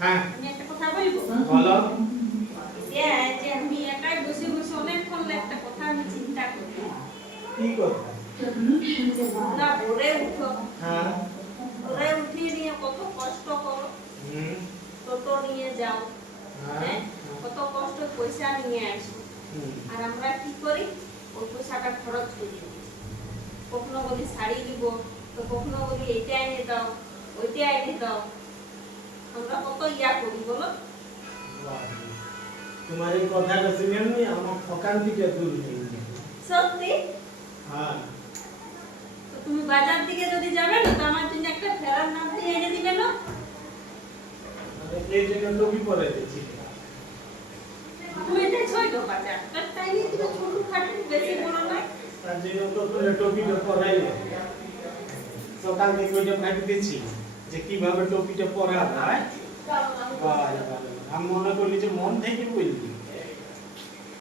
হ্যাঁ আমি একটা কথা বলবো বলো। যে আমি একাই বসে বসে অনেকক্ষণ একটা কথা আমি চিন্তা করি কি কথা? না ভোরে উঠো হ্যাঁ ভোরে উঠিয়ে নিয়ে কত কষ্ট করো হুম টোটো নিয়ে যাও হ্যাঁ হ্যাঁ কত কষ্ট পয়সা নিয়ে আসো হুম আর আমরা কি করি ওই পয়সাটা খরচ করি কখনো বলি শাড়ি দিব তো কখনো বলি এইটা এনে দাও ওইটা এনে দাও আমরা কত ইয়া করি বলো বাহ, তোমার এই কথাটা শুনে আমি আমার অকান্তিটা দূর হয়ে গেল। সত্যি হ্যাঁ তো তুমি বাজার দিকে যদি যাবে না তো আমার জন্য একটা ফেরার নাম দিয়ে এনে দিবে না মানে এই জন্য টুপি পরে দিচ্ছি। তুমি দেখছোই তো বাজার তাই নিয়ে তুমি ছোট খাটো বেশি বড় না তার জন্য তো তুমি টুপিটা পরাইলে সকাল থেকে ওইটা ভাবি দিচ্ছি যে কিভাবে টুপিটা পরা হয়। বাহ, বাহ, বাহ। আমি মনে করলি যে মন থেকে বললি